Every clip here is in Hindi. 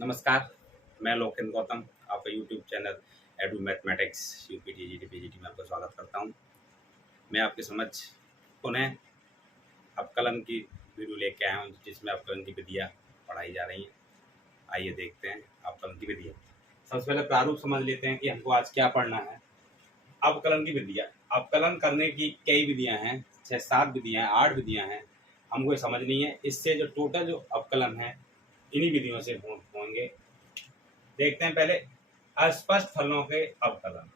नमस्कार, मैं लोकेंद्र गौतम आपका YouTube channel edu mathematics UPT GD PGT में आपका स्वागत करता हूं। मैं आपके समझ पुनः अवकलन की वीडियो लेके आया हूं जिसमें अवकलन की विधियां पढ़ाई जा रही हैं। आइए देखते हैं अवकलन की विधियां। सबसे पहले प्रारूप समझ लेते हैं कि हमको आज क्या पढ़ना है। अवकलन की विधियां, अवकलन करने की कई विधियां हैं, 6-7 विधियां हैं, 8 विधियां हैं, हमको ये समझनी है। इससे जो टोटल जो अवकलन है इन्हीं विधियों से होंगे। देखते हैं पहले अस्पष्ट फलनों के अवकलन।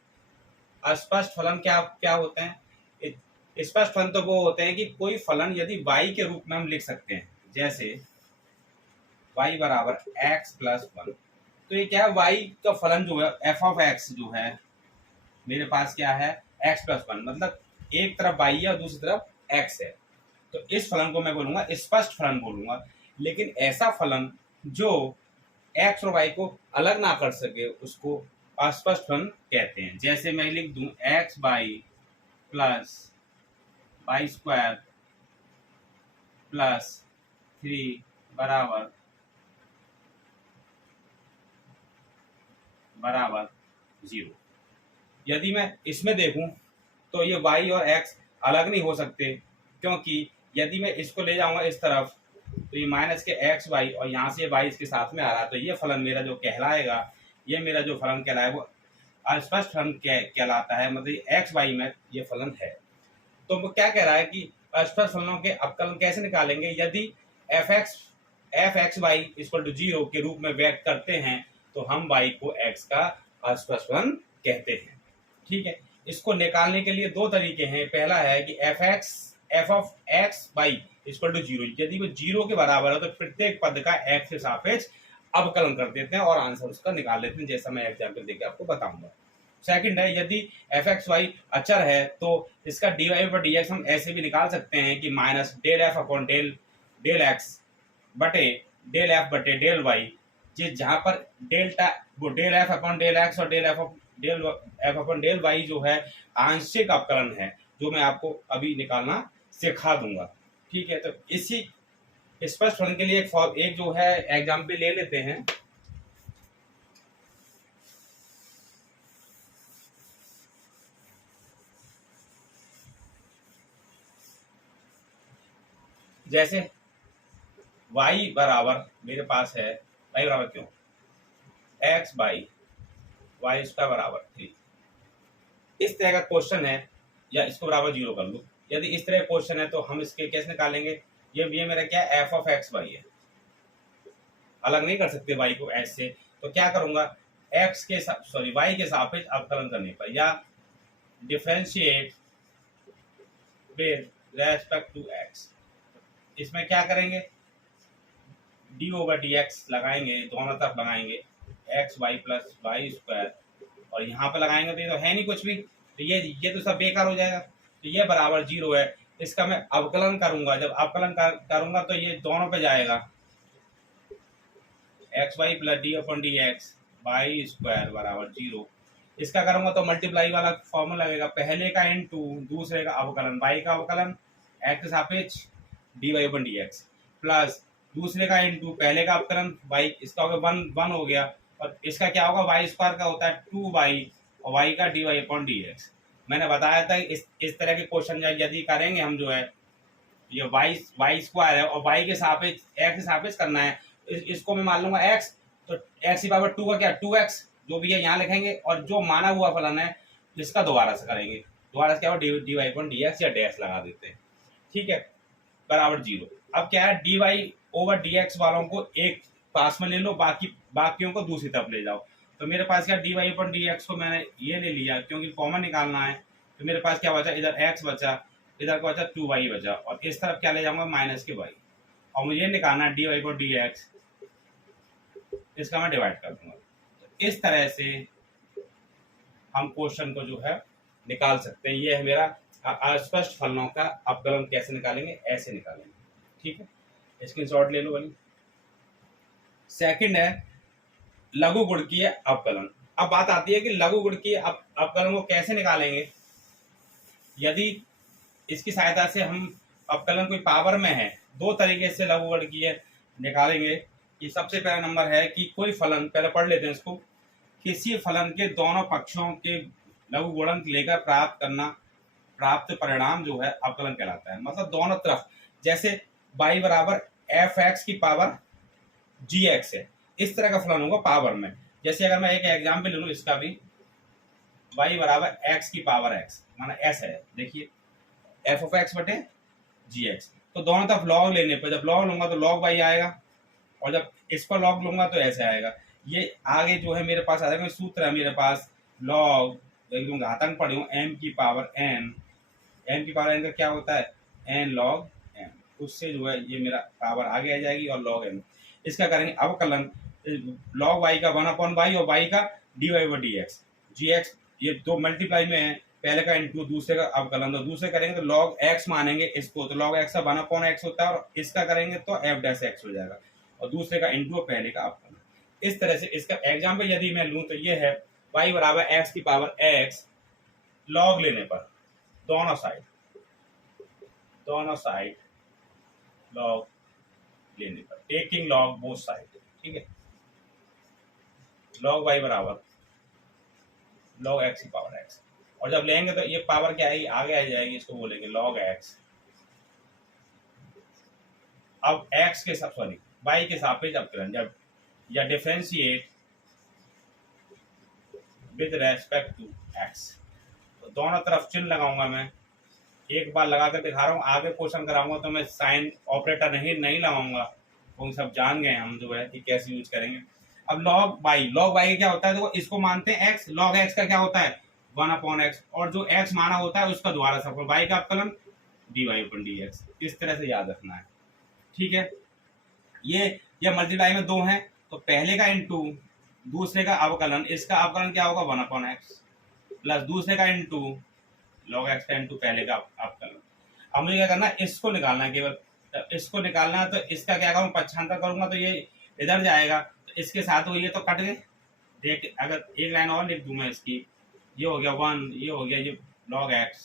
अस्पष्ट फलन क्या क्या होते हैं? स्पष्ट फलन तो वो होते हैं कि कोई फलन यदि y के रूप में हम लिख सकते हैं, जैसे y बराबर x प्लस 1। तो ये क्या है, y का फलन जो है f ऑफ x जो है मेरे पास क्या है x प्लस 1, मतलब एक तरफ y है और दूसरी तरफ x है। तो इस फलन को मैं बोलूंगा स्पष्ट फलन बोलूंगा। लेकिन ऐसा फलन जो x और y को अलग ना कर सके उसको अस्पष्ट फलन कहते हैं। जैसे मैं लिख दूं x y plus y square plus 3 बराबर 0। यदि मैं इसमें देखूं तो ये y और x अलग नहीं हो सकते, क्योंकि यदि मैं इसको ले जाऊंगा इस तरफ तो ये माइनस के एक्स वाई और यहाँ से वाई इसके साथ में आ रहा है, तो ये फलन मेरा जो कहलाएगा, ये मेरा जो फलन कहलाएगा वो अस्पष्ट फलन कहलाता है। मतलब एक्स वाई में ये फलन है। तो वो क्या कह रहा है कि अस्पष्ट फलनों के अवकलन कैसे निकालेंगे? यदि f x y equal to 0 के रूप में व्यक्त करते हैं तो हम y को x का अस्पष्ट फलन कहते हैं। ठीक है, इसको निकालने के लिए दो तरीके हैं। पहला है कि f of x y equal to 0, यदि वो 0 के बराबर है तो प्रत्येक पद का x के सापेक्ष अवकलन कर देते हैं और आंसर उसका निकाल लेते हैं, जैसा मैं एग्जाम्पल देके आपको बताऊंगा। सेकंड है, यदि एफ एक्स वाई अचर है तो इसका डी वाई पर डी एक्स हम ऐसे भी निकाल सकते हैं कि minus del f upon del x बटे डेल एफ बटे डेल वाई, जहां पर डेल्टा वो del f upon del x और del f upon del y जो है आंशिक अवकलन है, जो मैं आपको अभी निकालना सिखा दूंगा। ठीक है, तो इसी स्पष्ट फलन के लिए एक जो है एग्जाम्पल ले लेते हैं। जैसे y बराबर मेरे पास है, y बराबर क्यों x बाई वाई स्क्वायर बराबर 3। इस तरह का क्वेश्चन है, या इसको बराबर 0 कर लो। यदि इस तरह का क्वेश्चन है तो हम इसके कैसे निकालेंगे? ये मेरा क्या है, एफ ऑफ एक्स वाई है, अलग नहीं कर सकते y को s से। तो क्या करूंगा, y के सापेक्ष अवकलन करने पर, या differentiate with respect to x, इसमें क्या करेंगे, डी ओवर डी एक्स लगाएंगे, दोनों तरफ लगाएंगे x y plus y square, और यहाँ पे लगाएंगे तो ये तो है नहीं कुछ भी, तो ये तो सब बेकार हो जाएगा। तो ये बराबर 0 है। इसका मैं अवकलन करूंगा, जब अवकलन करूंगा तो ये दोनों पे जाएगा, एक्स वाई प्लस डी अपन डी एक्स वाई स्क्वायर बराबर 0। इसका करूंगा तो मल्टीप्लाई वाला फॉर्मूला लगेगा, पहले का इनटू दूसरे का अवकलन, वाई का अवकलन एक्स के सापेक्ष डी वाई अपन डी एक्स, प्लस दूसरे का इनटू पहले का अवकलन वाई, इसका होगा 1 हो गया, और इसका क्या होगा, वाई स्क्वायर का होता है 2y और वाई का d y upon d x. मैंने बताया था इस तरह के क्वेश्चन यदि करेंगे हम जो है, ये वाई स्क्वायर है और वाई के सापेक्ष एक्स के सापेक्ष करना है, इसको मैं मान लूंगा x, तो x की पावर 2 का क्या 2x जो भी है यहाँ लिखेंगे, और जो माना हुआ फलन है इसका दोबारा से करेंगे, दोबारा से क्या होगा d y upon d x या डैश लगा देते हैं। ठीक है, बराबर 0। अब क्या है, d y over d x वालों को एक पास में ले लो, बाकियों को दूसरी तरफ ले जाओ। तो मेरे पास क्या d y upon d x को मैंने ये ले लिया क्योंकि कॉमन निकालना है। तो मेरे पास क्या बचा, इधर x बचा, इधर का बचा 2y बचा, और इस तरफ क्या ले जाऊंगा माइनस के y, और मुझे निकालना है d y upon d x, इसका मैं डिवाइड कर दूंगा। तो इस तरह से हम क्वेश्चन को जो है निकाल सकते हैं। ये है मेरा अस्पष्ट फलनों का अवकलन कैसे निकालेंगे, ऐसे निकालेंगे। ठीक है, स्क्रीनशॉट ले लो वाली। सेकंड है लघु गुणकीय अवकलन। अब बात आती है कि लघु गुणकीय अवकलन को कैसे निकालेंगे। यदि इसकी सहायता से हम अवकलन कोई पावर में है, दो तरीके से लघु गुणकीय निकालेंगे। कि सबसे पहला नंबर है कि कोई फलन, पहले पढ़ लेते हैं इसको, किसी फलन के दोनों पक्षों के लघु गुणक लेकर प्राप्त परिणाम जो है अवकलन कहलाता है। मतलब दोनों तरफ, जैसे y बराबर एफ एक्स की पावर जी एक्स है, इस तरह का फलन होगा पावर में। जैसे अगर मैं एक एग्जाम्पल ले लूँ इसका भी, y बराबर एक्स की पावर एक्स माना एस है, देखिए एफ ऑफ एक्स बटे जी एक्स, तो दोनों तरफ लॉग लेने पर, जब लॉग लूंगा तो लॉग y आएगा, और जब इस पर लॉग लूंगा तो ऐसे आएगा। ये आगे जो है मेरे पास आ जाएगा, सूत्र है मेरे पास लॉग, घातांक पढ़ी हूँ m की पावर n, m की पावर n का क्या होता है n लॉग m, उससे जो है ये मेरा पावर आगे आ जाएगी और लॉग m। इसका करेंगे अवकलन, लॉग y का 1/y और y का dy by d x, g x ये दो मल्टीप्लाई में है, पहले का इंटू दूसरे का अवकलन, तो दूसरे करेंगे तो लॉग x मानेंगे इसको, तो लॉग x का 1/x होता है, और इसका करेंगे तो f डैश x हो जाएगा, और दूसरे का इंटू और पहले का अवकलन। इस तरह से इसका एग्जाम्पल यदि मैं लूं तो ये है y बराबर एक्स की पावर x लॉग लेने पर दोनों साइड लॉग लेने पर, टेकिंग लॉग बोथ साइड, ठीक है, लॉग y बराबर लॉग x की पावर x, और जब लेंगे तो ये पावर क्या आएगी आगे आ जाएगी, इसको बोलेंगे लॉग x। अब x के साथ सॉरी y के सापेक्ष अवकलन जब या differentiate with respect to x, तो दोनों तरफ चिन्ह लगाऊंगा मैं, एक बार लगाकर दिखा रहा हूँ, आगे क्वेश्चन कराऊंगा तो मैं साइन ऑपरेटर नहीं लगाऊंगा, वो सब जान गए हम जो है कि कैसे यूज करेंगे। अब लॉग y क्या होता है, देखो इसको मानते हैं x, लॉग x का क्या होता है 1/x, और जो x माना होता है उसका द्वारा सफल y का अवकलन dy अपन dx, इस तरह से याद रखना है, ठीक है। ये मल्टीप्लाई में दो हैं, तो पहले का इंटू दूसरे का अवकलन, इसका अवकलन क्या होगा 1/x प्लस दूसरे का इंटू लॉग x का इंटू पहले का अवकलन। अब मुझे क्या करना है, इसको निकालना है, केवल इसको निकालना है, तो इसका क्या करूँ पक्षांतर करूंगा तो ये इधर जाएगा, तो इसके साथ वो ये तो कट गए, देख अगर एक लाइन और लिख दूं मैं इसकी, ये हो गया 1, ये हो गया ये लॉग x,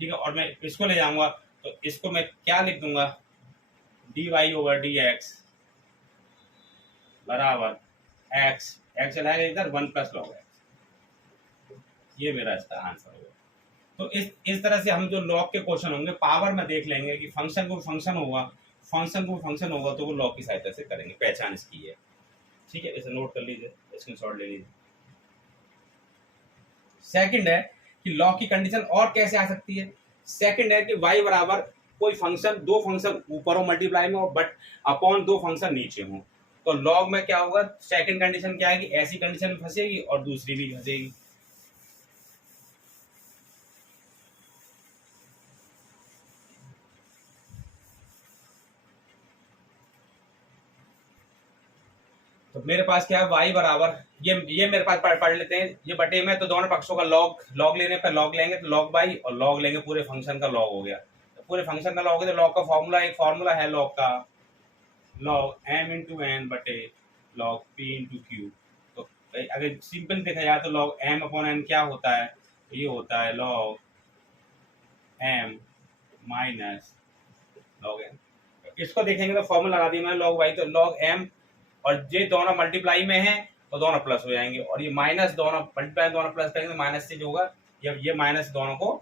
ठीक है, और मैं इसको ले जाऊंगा तो इसको मैं क्या लिख दूंगा dy ओवर dx बराबर x चलाएगा इधर 1 प्लस लॉग x, ये मेरा इसका आंसर होगा। तो इस तरह से हम जो लॉग के क्वेश्चन होंगे पावर में देख लेंगे कि फंक्शन को फंक्शन होगा तो वो लॉग की सहायता से करेंगे, पहचान इसकी है, ठीक है, इसे नोट कर लीजिए, स्क्रीनशॉट ले लीजिए। सेकंड है कि लॉग की कंडीशन और कैसे आ सकती है, सेकंड है कि y बराबर कोई फंक्शन, दो फंक्शन ऊपर हो मल्टीप्लाई में हो बट अपॉन दो फंक्शन नीचे हो, तो लॉग में क्या होगा, सेकंड कंडीशन क्या है कि ऐसी कंडीशन फंसेगी और दूसरी भी फंसेगी। तो मेरे पास क्या है y बराबर ये मेरे पास पढ़ लेते हैं, ये बटे में, तो दोनों पक्षों का लॉग लेने पर लॉग लेंगे तो लॉग y, और लॉग लेंगे पूरे फंक्शन का लॉग हो गया, तो पूरे फंक्शन का लॉग है, तो लॉग का फॉर्मूला एक फॉर्मूला है लॉग का, लॉग m इंटू एन बटे लॉग p इंटू क्यू। तो अगर सिंपल देखा जाए तो लॉग m अपॉन एन क्या होता है, ये होता है log m minus log n। इसको देखेंगे तो फॉर्मूला लगा दिया मैंने लॉग y, तो लॉग m, और ये दोनों मल्टीप्लाई में हैं तो दोनों प्लस हो जाएंगे, और ये माइनस दोनों मल्टीप्लाई दोनों प्लस करेंगे तो माइनस से जो होगा ये माइनस दोनों को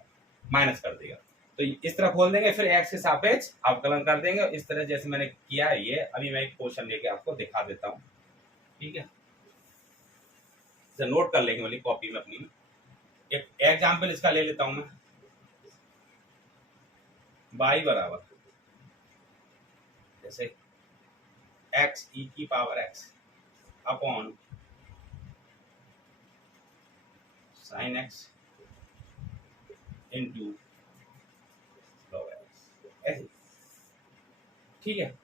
माइनस कर देगा, तो इस तरह खोल देंगे, फिर x के सापेक्ष अवकलन कर देंगे, इस तरह जैसे मैंने किया है। ये अभी मैं एक क्वेश्चन लेके आपको दिखा देता हूँ, ठीक है, नोट कर लेंगे वाली कॉपी में अपनी, एक एग्जाम्पल इसका ले लेता हूँ मैं, y बराबर जैसे x e की power x upon sine x into log x, ऐसे, ठीक है।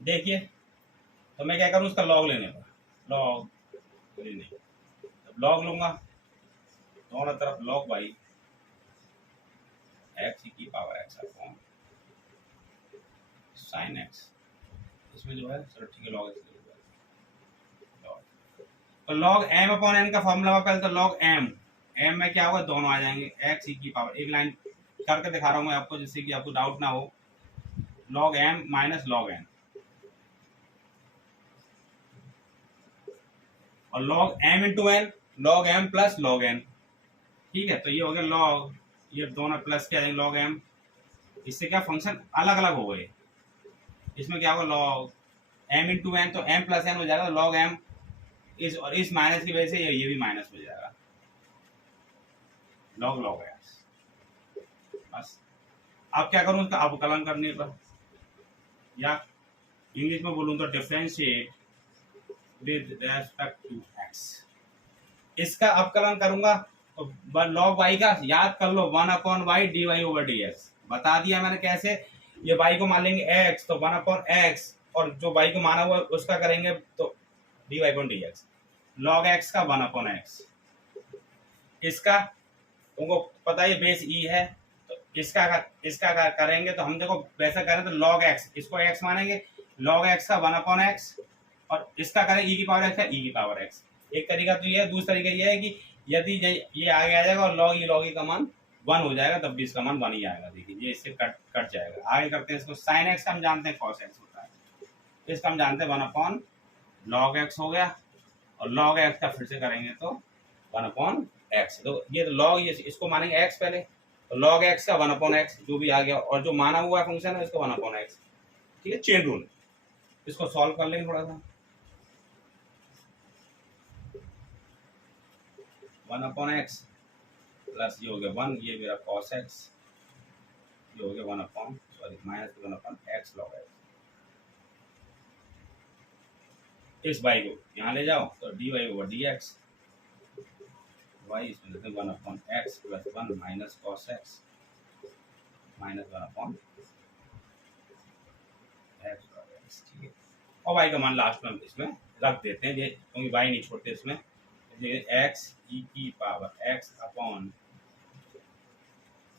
देखिए तो मैं क्या करूं, उसका लॉग लेने पर लॉग लूंगा, दोनों तरफ लॉग y x की power x upon sine x, इसमें जो है चलो ठीक है लॉग x, तो लॉग m अपॉन n का फॉर्मूला पहले, तो लॉग m में क्या होगा दोनों आ जाएंगे x की पावर, एक लाइन करके दिखा रहा हूँ मैं आपको, जिससे कि आपको डाउट ना हो। log m minus log n और log m into n log m plus log n। ठीक है, तो ये हो गया log, ये दोनों प्लस क्या है log m। इससे क्या फंक्शन अलग अलग हो गए। इसमें क्या होगा log m इंटू n, तो m प्लस n हो जाएगा log m इस, और इस माइनस की वजह से ये भी माइनस हो जाएगा log x। बस अब क्या करूं इसका अवकलन करने पर, या इंग्लिश में बोलूं तो differentiate with respect to x। इसका अवकलन करूंगा तो log y का याद कर लो 1/y dy/dx। बता दिया मैंने कैसे। ये y को मान लेंगे x तो 1/x, और जो y को माना हुआ उसका करेंगे तो dy/dx। log x का 1/x। इसका तुमको पता है बेस e है, तो इसका करेंगे तो हम देखो वैसा करें तो log x, इसको x मानेंगे, log x का 1/x, और इसका करें e की पावर x का e की पावर x। एक तरीका तो ये है। दूसरा तरीका ये है कि यदि ये आगे आ जाएगा और log e का मान 1 हो जाएगा, तब भी इसका मान 1 ही आएगा। देखिए ये इससे कट जाएगा। आगे करते हैं इसको। sin x का हम जानते हैं cos x होता है, इसका हम जानते हैं 1/log x हो गया, और log x का फिर से करेंगे तो 1/x। तो ये तो log, ये इसको मानेंगे x पहले, तो log x का 1/x जो भी आ गया, और जो माना हुआ फंक्शन है इसको 1/x। ठीक है, चेन रूल। इसको सॉल्व कर लेंगे थोड़ा सा। 1/x प्लस ये हो गया 1, ये मेरा cos x, ये हो गया माइनस 1/x log x। इस y को यहाँ ले जाओ तो dy/dx, y इसमें लेते हैं 1/x plus 1 minus cos x minus 1/x log x। ठीक है, और y का मान लास्ट में इसमें रख देते हैं, क्योंकि y नहीं छोड़ते इसमें। x e की power x upon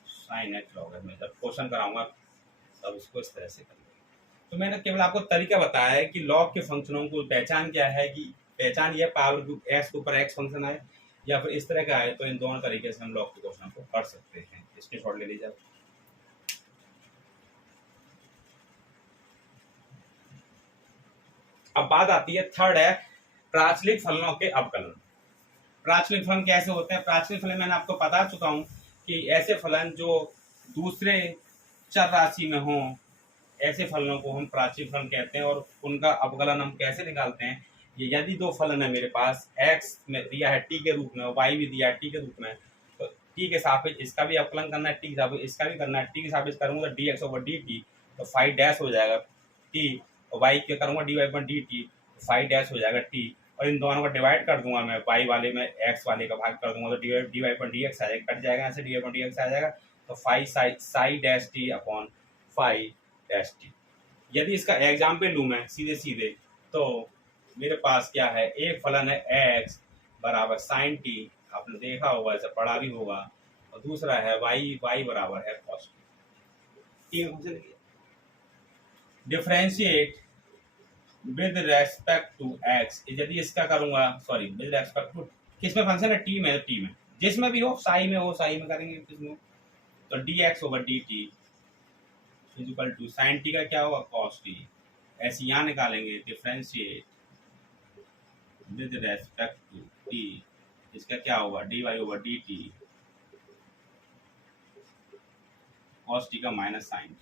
sin x log x। मैं जब क्वेश्चन कराऊंगा तब इसको इस तरह से करेंगे। तो मैंने केवल आपको तरीका बताया है कि लॉग के फंक्शनों को पहचान क्या है, कि पहचान ये पावर x के ऊपर x फंक्शन आए या फिर इस तरह का आए, तो इन दोनों तरीके से हम लॉग के क्वेश्चन को कर सकते हैं। इसके शॉर्ट ले लीजिए। अब बात आती है, थर्ड है प्राचलिक फलनों के अवकलन। प्राचलिक फलन कैसे होते हैं? प्राचलिक फलन मैंने आपको बता चुका हूं कि ऐसे फलन जो दूसरे चर राशि में हों, ऐसे फलनों को हम प्राचलिक फलन कहते हैं। और उनका अवकलन हम कैसे निकालते हैं? ये यदि दो फलन है मेरे पास, x में दिया है t के रूप में और y भी दिया है t के रूप में, तो t के सापेक्ष इसका भी अवकलन करना है, t के सापेक्ष इसका भी करना है। t के सापेक्ष करूंगा तो dx/dt तो फाई डैश हो जाएगा t, और y के करूंगा dy/dt तो फाई डैश हो जाएगा t, और इन दोनों को डिवाइड कर दूंगा मैं, y वाले में x वाले का भाग कर दूंगा तो dy/dx आ जाएगा, कट जाएगा ऐसे dy/dx आ जाएगा, तो phi psi dash t upon phi dash t। यदि इसका एग्जाम्पल लूँ मैं सीधे सीधे, तो मेरे पास क्या है, एक फलन है x बराबर साइन t, आपने देखा होगा, ऐसा पढ़ा भी होगा, और दूसरा है y बराबर है cos t। Differentiate with respect to x, यदि इसका करूंगा, सॉरी विद रेस्पेक्ट टू, किसमें फंक्शन है, t में, t में जिसमें भी हो, साई में हो, साई में करेंगे किसमें, तो dx/dt equal to sign T का क्या होगा, कॉस टी। ऐसे यहाँ निकालेंगे differentiate with respect to t, इसका क्या होगा, dy/dt कॉस टी का माइनस साइन टी।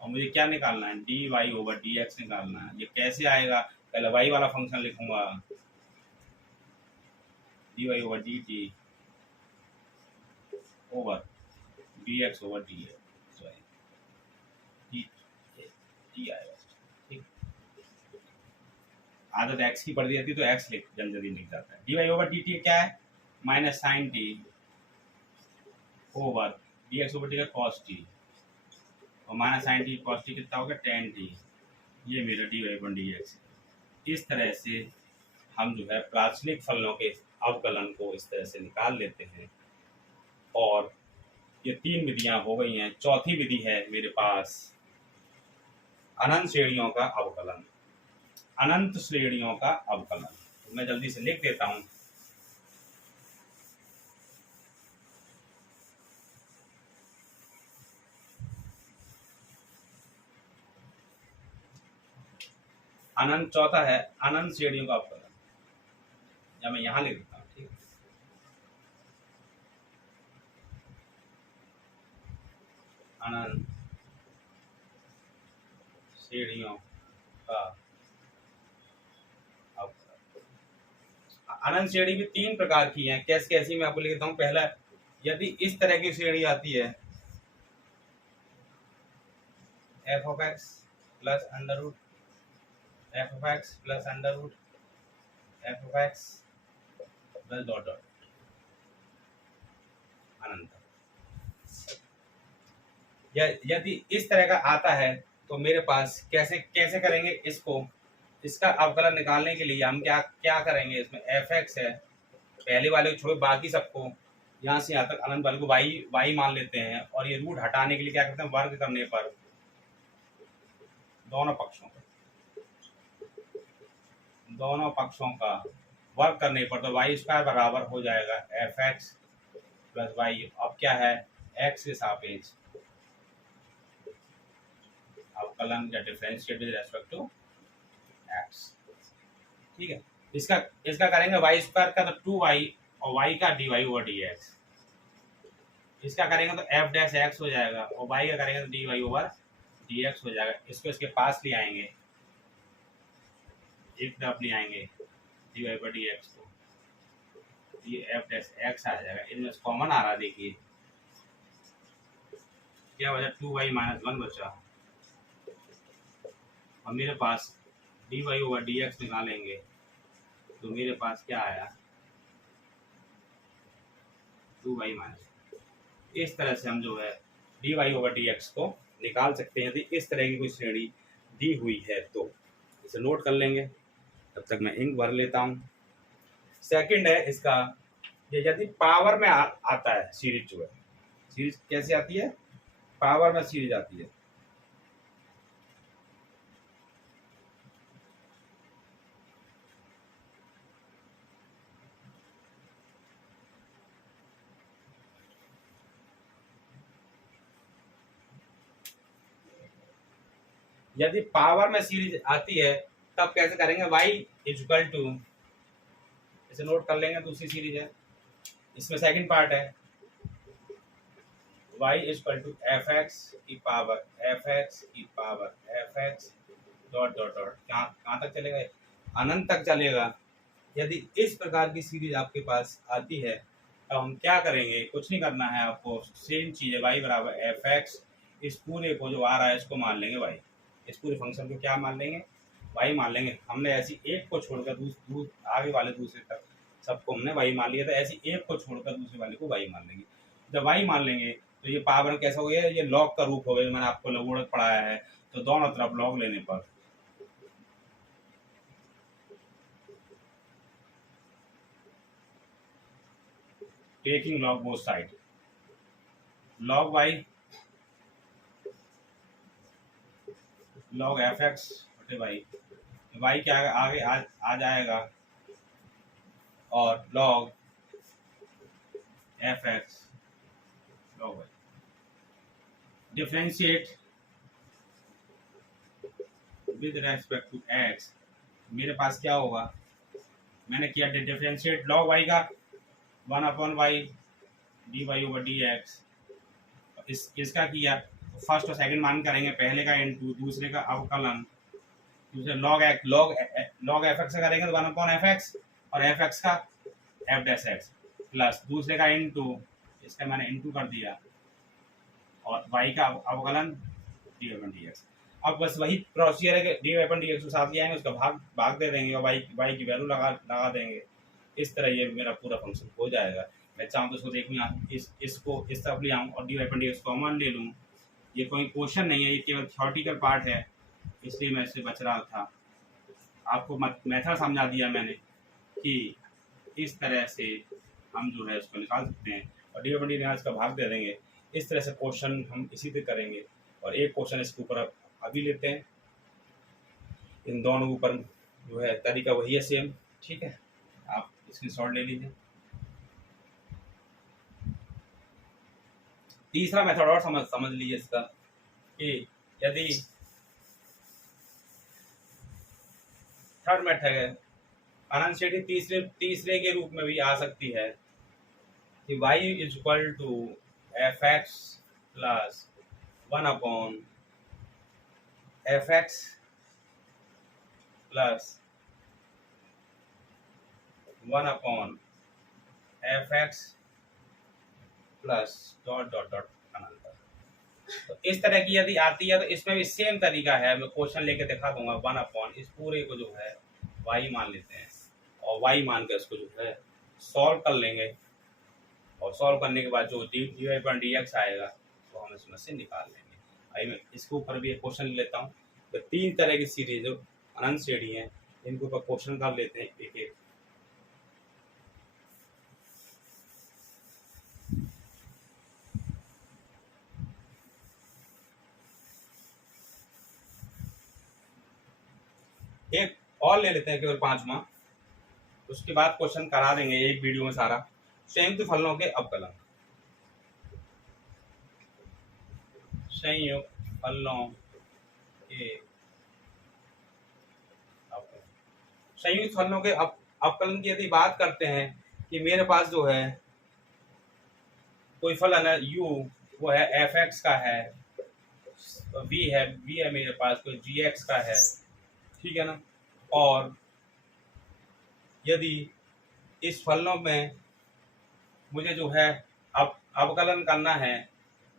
और मुझे क्या निकालना है, dy/dx निकालना है। ये कैसे आएगा, पहले y वाला फंक्शन लिखूंगा, dy/dt ओवर dx/dx आएगा। आदत x की पड़ दी जाती तो x जल्दी लिख जाता है। dy/dt क्या है, minus sine T over dx/dt का cos t, और minus sine t cos t कितना होगा, tan t। ये मेरा dy/dx। इस तरह से हम जो है प्राचलिक फलनों के अवकलन को इस तरह से निकाल लेते हैं। और ये 3 विधियां हो गई हैं। चौथी विधि है मेरे पास अनंत श्रेणियों का अवकलन। अनंत श्रेणियों का अवकलन तो मैं जल्दी से लिख देता हूं। अनंत, चौथा है अनंत श्रेणियों का अवकलन, या मैं यहाँ लिख देता हूँ, ठीक है। अनंत श्रेणियों का अवकलन। अनंत श्रेणी भी 3 प्रकार की है, कैसी मैं आपको लिख देता हूँ। पहला, यदि इस तरह की श्रेणी आती है f of x plus under root f of x plus under root f of x plus dot dot अनंत। यदि इस तरह का आता है तो मेरे पास कैसे कैसे करेंगे इसको, इसका अवकलन निकालने के लिए हम क्या क्या करेंगे, इसमें एफ एक्स है, पहले वाले को छोड़ बाकी सबको यहाँ से यहाँ तक अनंत वाले को वाई मान लेते हैं, और ये रूट हटाने के लिए क्या करते हैं, वर्ग करने पर दोनों पक्षों का वर्ग करने पर तो वाई स्क्वायर बराबर हो जाएगा एफ एक्स प्लस वाई। अब क्या है, एक्स के सापेक्ष अवकलन या differentiate with respect to x, ठीक है। इसका करेंगे वाई स्क्वायर का तो 2y और y का dy ओवर dx। इसका करेंगे तो f डैश x हो जाएगा, और y का करेंगे तो dy ओवर dx हो जाएगा। इसको इसके पास ले आएंगे, एक तरफ ले आएंगे dy ओवर dx को, ये f डैश x आ जाएगा। इनमें कॉमन आ रहा है, देखिए क्या बचा, 2y माइनस 1 बचा, और मेरे पास dy ओवर dx निकालेंगे तो मेरे पास क्या आया, 2y माइनस। इस तरह से हम जो है dy ओवर dx को निकाल सकते हैं। यदि इस तरह की कोई श्रेणी दी हुई है तो इसे नोट कर लेंगे। तब तक मैं इंक भर लेता हूँ। सेकंड है इसका, ये यदि पावर में आता है सीरीज, जो है सीरीज कैसे आती है, पावर में सीरीज आती है। यदि पावर में सीरीज आती है तब कैसे करेंगे, y इक्वल टू, इसे नोट कर लेंगे, दूसरी सीरीज है, इसमें सेकंड पार्ट है y equal to f x की power f x dot dot dot, कहाँ तक चलेगा, अनंत तक चलेगा। यदि इस प्रकार की सीरीज आपके पास आती है तो हम क्या करेंगे, कुछ नहीं करना है आपको, सेम चीज़ है, y बराबर एफ एक्स, इस पूरे को जो आ रहा है इसको मान लेंगे y, इस पूरे फंक्शन को क्या मान लेंगे, y मान लेंगे। हमने ऐसी एक को छोड़कर आगे वाले दूसरे तक सबको हमने y मान लिया था, ऐसी एक को छोड़कर दूसरे वाले को y मान लेंगे। जब y मान लेंगे तो ये पावर कैसा हो गया, ये लॉग का रूप हो गया, मैंने आपको लघुगणक पढ़ाया है, तो दोनों तरफ लॉग लेने पर taking log both side, log y log f x बटे वाई क्या आगे आ जाएगा, और log f x log y. Differentiate with respect to x, मेरे पास क्या होगा, मैंने किया डिफरेंशिएट लॉग वाई का 1/y dy ओवर dx। इसका किया, फर्स्ट और सेकंड मान करेंगे, पहले का इनटू दूसरे का अवकलन, दूसरे लॉग एफ एक्स करेंगे तो 1/f(x) और एफ एक्स का एफ डैश एक्स, प्लस दूसरे का इनटू, इसका मैंने इनटू कर दिया, और y का अवकलन dy अपन dx। अब बस वही प्रोसीजर है कि dy अपन dx को साथ ले आएंगे, उसका भाग दे देंगे और y की वैल्यू लगा देंगे। इस तरह ये मेरा पूरा फंक्शन हो जाएगा। मैं चाहूँ तो इसको देखूँ, इसको इस तरफ ले आऊँ और dy अपन dx कॉमन ले लूँ। ये कोई क्वेश्चन नहीं है, ये केवल थ्योरेटिकल पार्ट है, इसलिए मैं इससे बच रहा था। आपको मेथड समझा दिया मैंने कि इस तरह से हम जो है उसको निकाल सकते हैं, और डी अपन डी का भाग दे देंगे। इस तरह से क्वेश्चन हम इसी से करेंगे, और एक क्वेश्चन इसके ऊपर अभी लेते हैं। इन दोनों ऊपर जो है तरीका वही है सेम, ठीक है, आप इसकी शॉर्ट ले लीजिए। तीसरा मेथड और समझ लीजिए इसका, कि यदि थर्ड मेथड है अनंत श्रेणी तीसरे के रूप में भी आ सकती है कि y is equal to f x plus 1/f(x) plus 1/f(x) plus dot dot dot अनंत। तो इस तरह की यदि आती है तो इसमें भी सेम तरीका है, मैं क्वेश्चन लेके दिखा दूंगा। 1/, इस पूरे को जो है y मान लेते हैं और y मान के इसको जो है सॉल्व कर लेंगे और सॉल्व करने के बाद जो dx आएगा तो हम इसमें से निकाल लेंगे। आइए मैं इसके ऊपर भी एक क्वेश्चन लेता हूँ। तो 3 तरह की सीरीज जो अनंत श्रेणी है इनके ऊपर क्वेश्चन कर लेते हैं एक एक। एक और ले लेते हैं केवल 5वां, उसके बाद क्वेश्चन करा देंगे एक वीडियो में सारा। संयुक्त फलनों के अवकलन, संयुक्त फलनों के अवकलन, संयुक्त फलनों के अवकलन की यदि बात करते हैं कि मेरे पास जो है कोई फलन है u, वो है f(x) का है, v है मेरे पास कोई gx का है, ठीक है ना। और यदि इस फलनों में मुझे जो है अब अवकलन करना है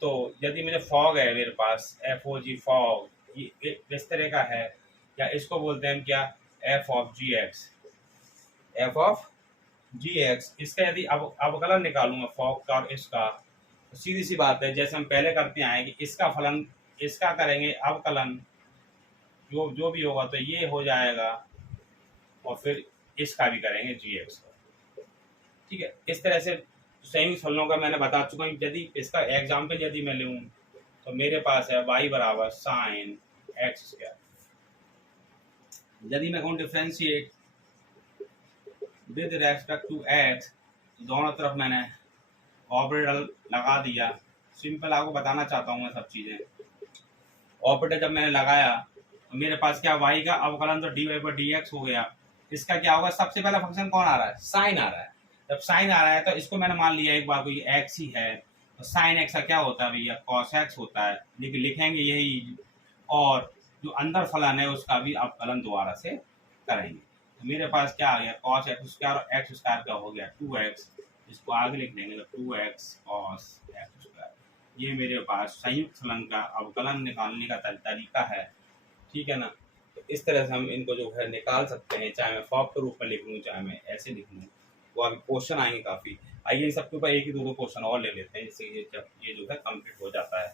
तो यदि मुझे फॉग है मेरे पास FOG फॉग, ये इस तरह का है, या इसको बोलते हैं क्या f(gx), इसका यदि अवकलन निकालूंगा फॉग का और इसका, तो सीधी सी बात है जैसे हम पहले करते आए कि इसका फलन इसका करेंगे अवकलन, जो भी होगा तो ये हो जाएगा और फिर इसका भी करेंगे gx का, ठीक है। इस तरह से संयुक्त फलनों का मैंने बता चुका हूँ। यदि इसका एग्जाम्पल यदि मैं लूँ तो मेरे पास है y बराबर sin x²। यदि मैं कहूँ differentiate with respect to x, दोनों तरफ मैंने ऑपरेटर लगा दिया। सिंपल आपको बताना चाहता हूँ मैं सब चीज़ें। ऑपरेटर जब मैंने लगाया तो मेरे पास क्या y का अवकलन तो dy/dx हो गया। इसका क्या होगा, सबसे पहला फंक्शन कौन आ रहा है, साइन आ रहा है। जब साइन आ रहा है तो इसको मैंने मान लिया एक बार को ये x ही है, तो साइन x का क्या होता है भैया, cos x होता है, लेकिन लिखेंगे यही। और जो अंदर फलन है उसका भी अवकलन दोबारा से करेंगे। तो मेरे पास क्या आ गया, cos x² और x² का हो गया 2x, इसको आगे लिख लेंगे तो 2x cos x²। ये मेरे पास संयुक्त फलन का अवकलन निकालने का तरीका है, ठीक है ना। तो इस तरह से हम इनको जो है निकाल सकते हैं, चाहे मैं फॉग के रूप में लिख लूँ चाहे मैं ऐसे लिख लूँ। वो अभी क्वेश्चन आएंगे काफ़ी। आइए इन सबके ऊपर एक ही दो क्वेश्चन और ले लेते हैं, जिससे ये जब ये जो है कंप्लीट हो जाता है।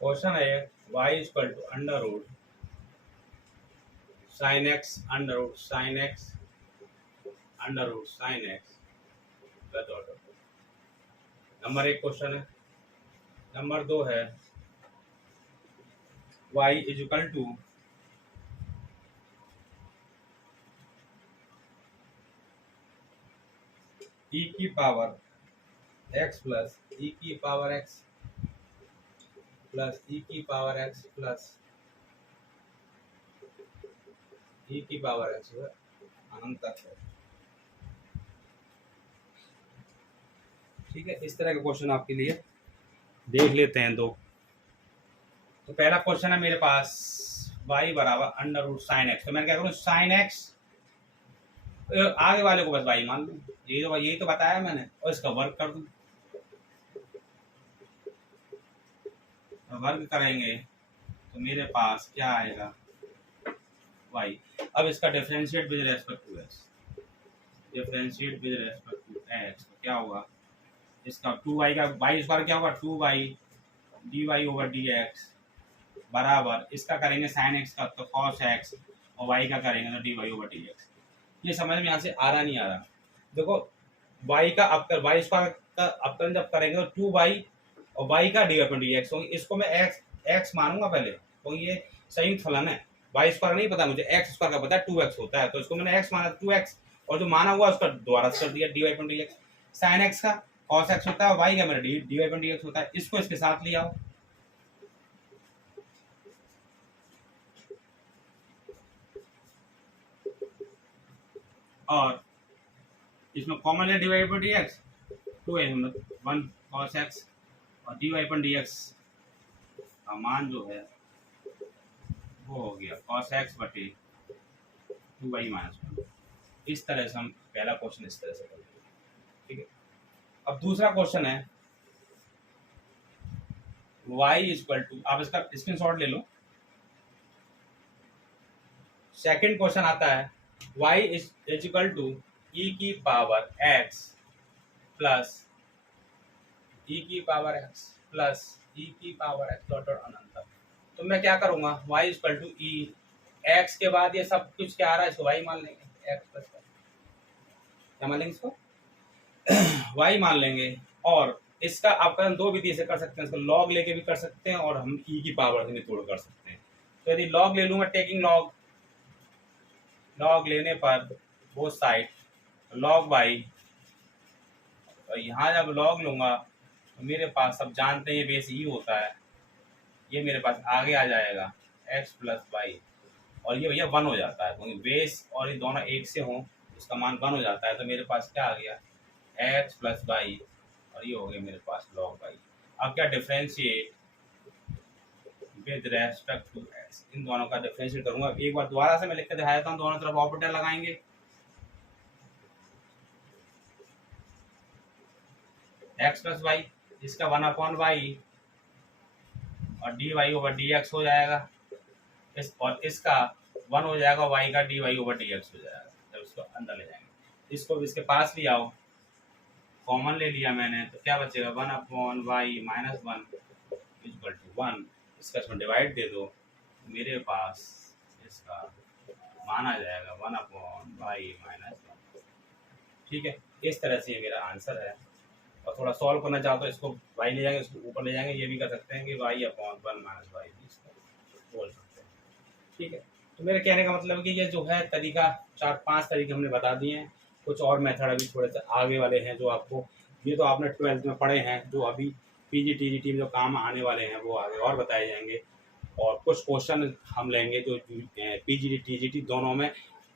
क्वेश्चन है y equal to under root sine x under root sine x under root sine x plus order. Number 1 question है। नंबर 2 है y is equal to e की पावर x प्लस e की पावर x प्लस e की पावर x प्लस e की पावर x अनंत तक है, ठीक है। इस तरह के क्वेश्चन आपके लिए देख लेते हैं 2। तो पहला क्वेश्चन है मेरे पास y बराबर अंडर रूट साइन एक्स। तो मैंने क्या करूँ, साइन एक्स आगे वाले को बस y मान लूँ, यही तो बताया मैंने, और इसका वर्ग कर दूँ। वर्ग करेंगे तो मेरे पास क्या आएगा y। अब इसका differentiate with respect to x, differentiate with respect to x तो क्या होगा इसका 2y का वाई स्क्वायर क्या होगा 2y dy ओवर dx बराबर इसका करेंगे साइन एक्स का तो कॉस एक्स और वाई का करेंगे तो dy ओवर dx। ये समझ में यहाँ से आ रहा नहीं आ रहा? देखो y का अपकर वाई स्क्वायर का अपकरण जब करेंगे तो 2y और y का dy अपॉन dx होंगे। इसको मैं x मानूंगा पहले तो ये संयुक्त फलन है। वाई स्क्वायर नहीं पता मुझे, एक्स स्क्वायर का पता है 2x होता है तो इसको मैंने x माना 2x और जो माना हुआ उसका दोबारा कर दिया dy upon dx। Sine x का cos x होता है, y का मेरा dy अपॉन dx होता है। इसको इसके साथ ले आओ और इसमें कॉमन है dy upon dx 2 1 cos x और dy अपॉन dx का मान जो है वो हो गया cos x बटे 2y माइनस 1। इस तरह से हम पहला क्वेश्चन इस तरह से कर लेंगे, ठीक है। अब दूसरा क्वेश्चन है y इक्वल टू, आप इसका स्क्रीनशॉट ले लो। सेकंड क्वेश्चन आता है y is equal to e की पावर x प्लस e की पावर x प्लस e की पावर x डॉट डॉट अनंत। तो मैं क्या करूंगा y equal to e x के बाद ये सब कुछ क्या आ रहा है इसको y मान लेंगे, x प्लस क्या मान लेंगे इसको y मान लेंगे। और इसका अवकलन दो विधि से कर सकते हैं, इसको लॉग लेके भी कर सकते हैं और हम e की पावर से भी तोड़ कर सकते हैं। तो यदि लॉग ले लूँ मैं, टेकिंग लॉग लेने पर बोथ साइड लॉग y, और यहाँ जब लॉग लूंगा तो मेरे पास सब जानते हैं ये बेस ही होता है, ये मेरे पास आगे आ जाएगा x प्लस वाई और ये भैया 1 हो जाता है क्योंकि बेस और ये दोनों एक से हों इसका मान 1 हो जाता है। तो मेरे पास क्या आ गया x प्लस वाई और ये हो गया मेरे पास लॉग वाई। अब क्या differentiate with respect to x, इन दोनों का डिफ्रेंशिएट करूंगा। एक बार दोबारा से मैं लिख के दिखाया देता हूँ, दोनों तरफ ऑपरेटर लगाएंगे। x प्लस वाई इसका 1 अपॉन वाई और d y over d x हो जाएगा और इसका 1 हो जाएगा, y का d y over d x हो जाएगा। जब इसको अंदर ले जाएंगे, इसको इसके पास ले आओ, कॉमन ले लिया मैंने तो क्या बचेगा 1 upon y minus 1 equal to 1। इसका इसमें डिवाइड दे दो, मेरे पास इसका मान आ जाएगा 1 अपॉन वाई माइनस 1। ठीक है, इस तरह से ये मेरा आंसर है। और थोड़ा सॉल्व करना चाहो तो इसको वाई ले जाएंगे, इसको ऊपर ले जाएंगे, ये भी कर सकते हैं कि वाई अपॉन 1 माइनस वाई भी इसको बोल सकते हैं। ठीक है, तो मेरे कहने का मतलब कि ये जो है तरीका 4-5 तरीके हमने बता दिए हैं। कुछ और मेथड अभी थोड़े से आगे वाले हैं जो आपको, ये तो आपने 12th में पढ़े हैं, जो अभी पीजी टीजीटी में जो काम आने वाले हैं वो आगे और बताए जाएंगे। और कुछ क्वेश्चन हम लेंगे जो पीजी टीजीटी दोनों में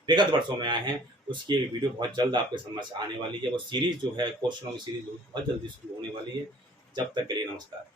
विगत वर्षों में आए हैं, उसकी एक वीडियो बहुत जल्द आपके समझ आने वाली है। वो सीरीज़ जो है क्वेश्चनों की सीरीज बहुत जल्दी शुरू होने वाली है। जब तक के लिए नमस्कार।